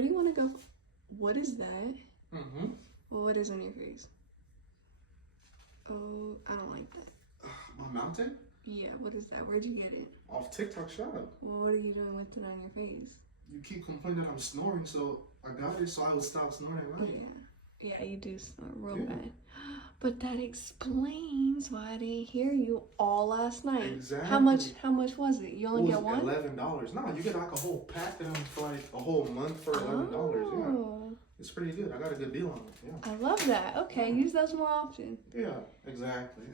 where do you want to go? What is that? Mm-hmm. Well, what is on your face? Oh, I don't like that. My mountain? Yeah, what is that? Where'd you get it? Off TikTok shop. Well, what are you doing with it on your face? You keep complaining that I'm snoring, so I got it so I would stop snoring at Oh, night. yeah. Yeah, you do snore real Yeah. bad. But that explains why I didn't hear you all last night. Exactly. How much was it? You only get one? $11. No, you get like a whole pack of them for like a whole month for $11. Yeah. Oh. It's pretty good. I got a good deal on it. Yeah. I love that. Okay, use those more often. Yeah, exactly.